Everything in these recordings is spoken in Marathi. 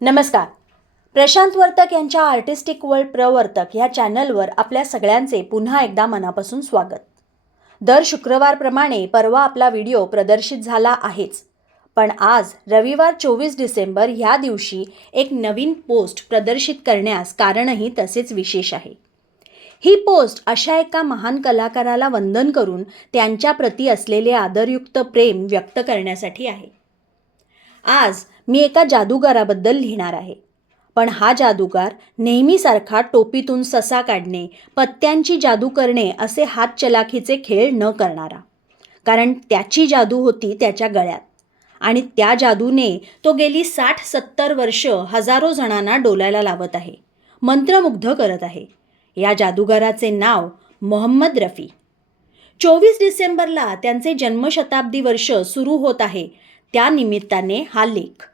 नमस्कार. प्रशांत वर्तक यांच्या आर्टिस्टिक वर्ल्ड प्रवर्तक ह्या चॅनलवर आपल्या सगळ्यांचे पुन्हा एकदा मनापासून स्वागत. दर शुक्रवारप्रमाणे परवा आपला व्हिडिओ प्रदर्शित झाला आहेच, पण आज रविवार 24 डिसेंबर ह्या दिवशी एक नवीन पोस्ट प्रदर्शित करण्यास कारणही तसेच विशेष आहे. ही पोस्ट अशा एका महान कलाकाराला वंदन करून त्यांच्याप्रती असलेले आदरयुक्त प्रेम व्यक्त करण्यासाठी आहे. आज मी एका जादूगाराबद्दल लिहिणार आहे, पण हा जादूगार नेहमीसारखा टोपीतून ससा काढणे, पत्त्यांची जादू करणे असे हातचलाखीचे खेळ न करणारा. कारण त्याची जादू होती त्याच्या गळ्यात, आणि त्या जादूने तो गेली 60-70 वर्ष हजारो जणांना डोलायला लावत आहे, मंत्रमुग्ध करत आहे. या जादूगाराचे नाव मोहम्मद रफी. 24 डिसेंबरला त्यांचे जन्मशताब्दी वर्ष सुरू होत आहे. त्या निमित्ताने हा लेख.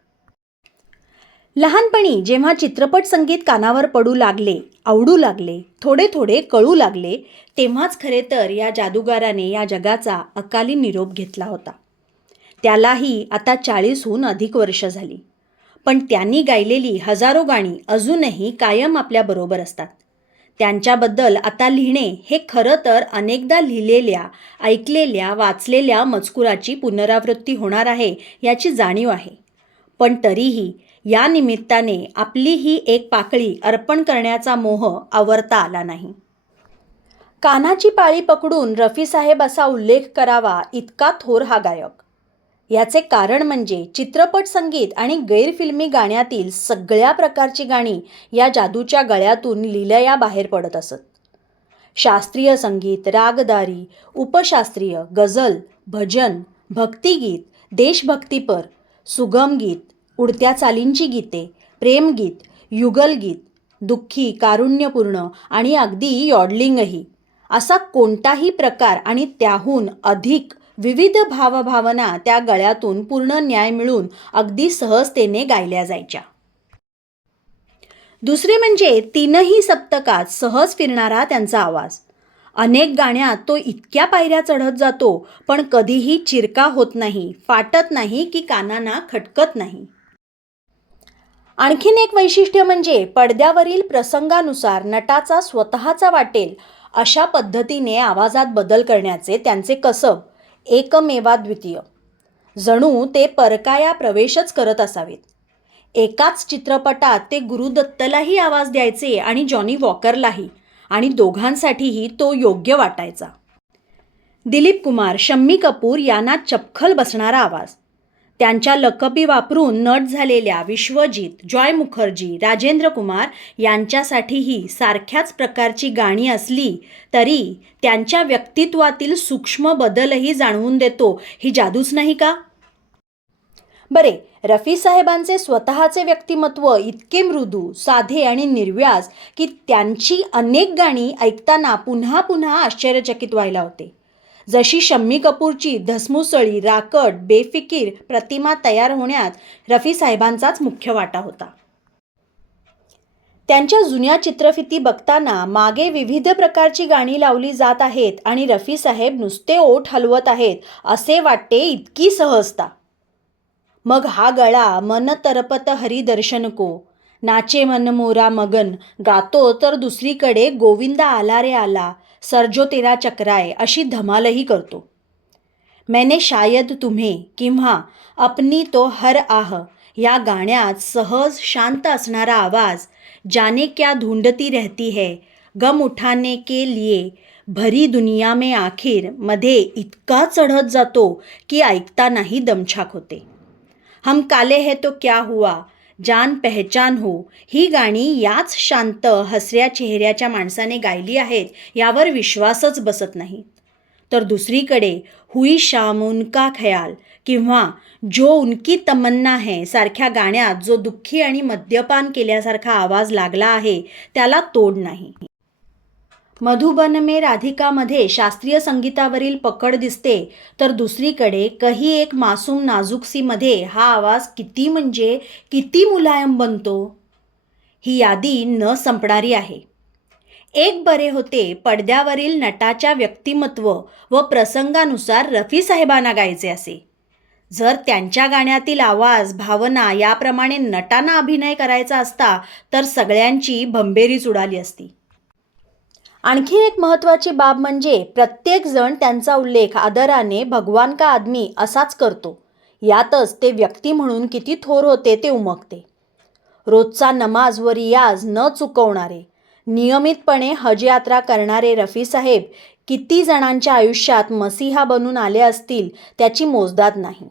लहानपणी जेव्हा चित्रपट संगीत कानावर पडू लागले, आवडू लागले, थोडे थोडे कळू लागले, तेव्हाच खरे तर या जादूगाराने या जगाचा अकाली निरोप घेतला होता. त्यालाही आता 40हून अधिक वर्ष झाली, पण त्यांनी गायलेली हजारो गाणी अजूनही कायम आपल्याबरोबर असतात. त्यांच्याबद्दल आता लिहिणे हे खरं तर अनेकदा लिहिलेल्या, ऐकलेल्या, वाचलेल्या मजकुराची पुनरावृत्ती होणार आहे याची जाणीव आहे. पण तरीही या निमित्ताने आपली ही एक पाकळी अर्पण करण्याचा मोह आवरता आला नाही. कानाची पाळी पकडून रफीसाहेब असा उल्लेख करावा इतका थोर हा गायक. याचे कारण म्हणजे चित्रपट संगीत आणि गैरफिल्मी गाण्यातील सगळ्या प्रकारची गाणी या जादूच्या गळ्यातून लीलया बाहेर पडत असत. शास्त्रीय संगीत, रागदारी, उपशास्त्रीय, गझल, भजन, भक्तिगीत, देशभक्तीपर, सुगम गीत, उडत्या चालींची गीते, प्रेमगीत, युगलगीत, दुःखी, कारुण्यपूर्ण आणि अगदी यॉडलिंगही, असा कोणताही प्रकार आणि त्याहून अधिक विविध भावभावना त्या गळ्यातून पूर्ण न्याय मिळून अगदी सहजतेने गायल्या जायच्या. दुसरे म्हणजे 3ही सप्तकात सहज फिरणारा त्यांचा आवाज. अनेक गाण्यात तो इतक्या पायऱ्या चढत जातो, पण कधीही चिरका होत नाही, फाटत नाही की कानांना खटकत नाही. आणखीन एक वैशिष्ट्य म्हणजे पडद्यावरील प्रसंगानुसार नटाचा स्वतःचा वाटेल अशा पद्धतीने आवाजात बदल करण्याचे त्यांचे कसब एकमेवाद्वितीय. जणू ते परकाया प्रवेशच करत असावेत. एकाच चित्रपटात ते गुरुदत्तलाही आवाज द्यायचे आणि जॉनी वॉकरलाही, आणि दोघांसाठीही तो योग्य वाटायचा. दिलीप कुमार, शम्मी कपूर यांना चपखल बसणारा आवाज. त्यांच्या लकबी वापरून नट झालेल्या विश्वजित, जॉय मुखर्जी, राजेंद्र कुमार यांच्यासाठीही सारख्याच प्रकारची गाणी असली तरी त्यांच्या व्यक्तित्वातील सूक्ष्म बदलही जाणवून देतो ही जादूच नाही का? बरे, रफी साहेबांचे स्वतःचे व्यक्तिमत्व इतके मृदू, साधे आणि निर्व्याज की त्यांची अनेक गाणी ऐकताना पुन्हा पुन्हा आश्चर्यचकित व्हायला होते. जशी शम्मी कपूरची धसमुसळी, राकट, बेफिकीर प्रतिमा तयार होण्यात रफी साहेबांचाच मुख्य वाटा होता. त्यांच्या जुन्या चित्रफिती बघताना मागे विविध प्रकारची गाणी लावली जात आहेत आणि रफी साहेब नुसते ओठ हलवत आहेत असे वाटते, इतकी सहजता. मग हा गळा मन तरपत हरी दर्शन को, नाचे मन मोरा मगन, गातो तर दुसरीकडे गोविंदा आला रे आला, सरजो तेरा चक्राय अशी धमालही करतो. मैंने शायद तुम्हें किंवा अपनी तो हर आह या गाण्यात सहज शांत असणारा आवाज, जाने क्या ढूंढती रहती है, गम उठाने के लिए भरी दुनिया में आखिर मध्ये इतका चढत जातो की ऐकतानाही दमछाक होते. हम काले है तो क्या हुआ, जान पहचान हो ही गाणी याच शांत हसऱ्या चेहऱ्याच्या माणसाने गायली आहेत यावर विश्वासच बसत नाही. तर दुसरीकडे हुई शाम उनका ख्याल किंवा जो उनकी तमन्ना है सारख्या गाण्यात जो दुःखी आणि मद्यपान केल्यासारखा आवाज लागला आहे त्याला तोड नाही. मधुबन में राधिकामध्ये शास्त्रीय संगीतावरील पकड दिसते, तर दुसरीकडे कही एक मासूम नाजुकसीमध्ये हा आवाज किती म्हणजे किती मुलायम बनतो. ही यादी न संपणारी आहे. एक बरे होते पडद्यावरील नटाच्या व्यक्तिमत्व व प्रसंगानुसार रफी साहेबांना गायचे असे. जर त्यांच्या गाण्यातील आवाज, भावना याप्रमाणे नटांना अभिनय करायचा असता तर सगळ्यांची भंबेरीच उडाली असती. आणखी एक महत्त्वाची बाब म्हणजे प्रत्येकजण त्यांचा उल्लेख आदराने भगवान का आदमी असाच करतो. यातच ते व्यक्ती म्हणून किती थोर होते ते उमगते. रोजचा नमाज व रियाज न चुकवणारे, नियमितपणे हज यात्रा करणारे रफी साहेब किती जणांच्या आयुष्यात मसीहा बनून आले असतील त्याची मोजदाद नाही.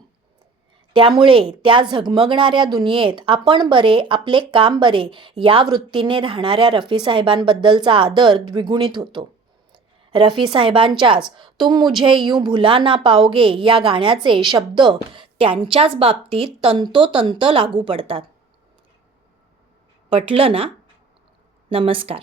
त्यामुळे त्या झगमगणाऱ्या दुनियेत आपण बरे, आपले काम बरे या वृत्तीने राहणाऱ्या रफी साहेबांबद्दलचा आदर द्विगुणित होतो. रफी साहेबांच्याच तुम मुझे यूं भुला ना पाओगे या गाण्याचे शब्द त्यांच्याच बाबतीत तंतोतंत लागू पडतात. पटलं ना? नमस्कार.